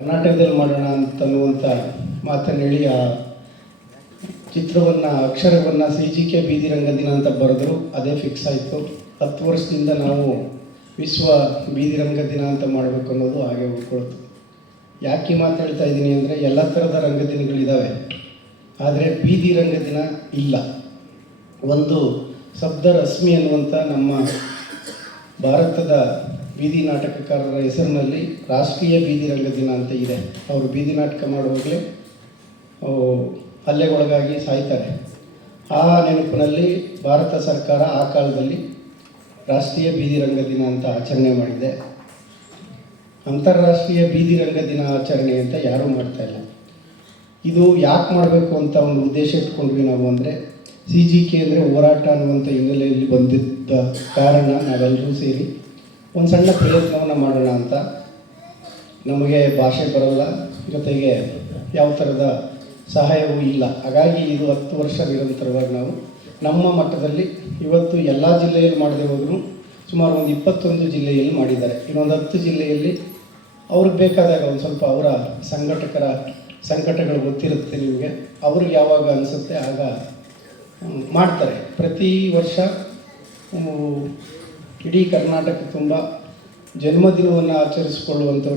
ಕರ್ನಾಟಕದಲ್ಲಿ ಮಾಡೋಣ ಅಂತನ್ನುವಂಥ ಮಾತನ್ನು ಹೇಳಿ ಆ ಚಿತ್ರವನ್ನು ಅಕ್ಷರವನ್ನು CGK ಬೀದಿ ರಂಗ ದಿನ ಅಂತ ಬರೆದ್ರು. ಅದೇ ಫಿಕ್ಸ್ ಆಯಿತು. 10 ವರ್ಷದಿಂದ ನಾವು ವಿಶ್ವ ಬೀದಿ ರಂಗ ದಿನ ಅಂತ ಮಾಡಬೇಕು ಅನ್ನೋದು ಹಾಗೆ ಉಳ್ಕೊಳ್ತು. ಯಾಕೆ ಮಾತು ಹೇಳ್ತಾ ಇದ್ದೀನಿ ಅಂದರೆ, ಎಲ್ಲ ಥರದ ರಂಗದಿನಗಳಿದ್ದಾವೆ, ಆದರೆ ಬೀದಿ ರಂಗ ದಿನ ಇಲ್ಲ. ಒಂದು ಶಬ್ದ ರಶ್ಮಿ ಅನ್ನುವಂಥ ನಮ್ಮ ಭಾರತದ ಬೀದಿ ನಾಟಕಕಾರರ ಹೆಸರಿನಲ್ಲಿ ರಾಷ್ಟ್ರೀಯ ಬೀದಿ ರಂಗ ದಿನ ಅಂತ ಇದೆ. ಅವರು ಬೀದಿ ನಾಟಕ ಮಾಡುವಾಗಲೇ ಹಲ್ಲೆಗೊಳಗಾಗಿ ಸಾಯ್ತಾರೆ. ಆ ನೆನಪಿನಲ್ಲಿ ಭಾರತ ಸರ್ಕಾರ ಆ ಕಾಲದಲ್ಲಿ ರಾಷ್ಟ್ರೀಯ ಬೀದಿ ರಂಗ ದಿನ ಅಂತ ಆಚರಣೆ ಮಾಡಿದೆ. ಅಂತಾರಾಷ್ಟ್ರೀಯ ಬೀದಿ ರಂಗ ದಿನ ಆಚರಣೆ ಅಂತ ಯಾರೂ ಮಾಡ್ತಾಯಿಲ್ಲ. ಇದು ಯಾಕೆ ಮಾಡಬೇಕು ಅಂತ ಒಂದು ಉದ್ದೇಶ ಇಟ್ಕೊಂಡ್ವಿ ನಾವು ಅಂದರೆ, CGK ಅಂದರೆ ಹೋರಾಟ ಅನ್ನುವಂಥ ಹಿನ್ನೆಲೆಯಲ್ಲಿ ಬಂದಿದ್ದ ಕಾರಣ ನಾವೆಲ್ಲರೂ ಸೇರಿ ಒಂದು ಸಣ್ಣ ಪ್ರಯತ್ನವನ್ನು ಮಾಡೋಣ ಅಂತ. ನಮಗೆ ಭಾಷೆ ಬರೋಲ್ಲ, ಜೊತೆಗೆ ಯಾವ ಥರದ ಸಹಾಯವೂ ಇಲ್ಲ. ಹಾಗಾಗಿ ಇದು 10 ವರ್ಷ ನಿರಂತರವಾಗಿ ನಾವು ನಮ್ಮ ಮಟ್ಟದಲ್ಲಿ ಇವತ್ತು ಎಲ್ಲ ಜಿಲ್ಲೆಯಲ್ಲಿ ಮಾಡದೆ ಹೋದರೂ ಸುಮಾರು ಒಂದು 21 ಜಿಲ್ಲೆಯಲ್ಲಿ ಮಾಡಿದ್ದಾರೆ. ಇನ್ನೊಂದು 10 ಜಿಲ್ಲೆಯಲ್ಲಿ ಅವ್ರಿಗೆ ಬೇಕಾದಾಗ ಒಂದು ಸ್ವಲ್ಪ ಅವರ ಸಂಕಟಗಳು ಗೊತ್ತಿರುತ್ತೆ ನಿಮಗೆ. ಅವ್ರಿಗೆ ಯಾವಾಗ ಅನಿಸುತ್ತೆ ಆಗ ಮಾಡ್ತಾರೆ. ಪ್ರತಿ ವರ್ಷ ಇಡೀ ಕರ್ನಾಟಕ ತುಂಬ ಜನ್ಮದಿನವನ್ನು ಆಚರಿಸಿಕೊಳ್ಳುವಂಥವ್ರು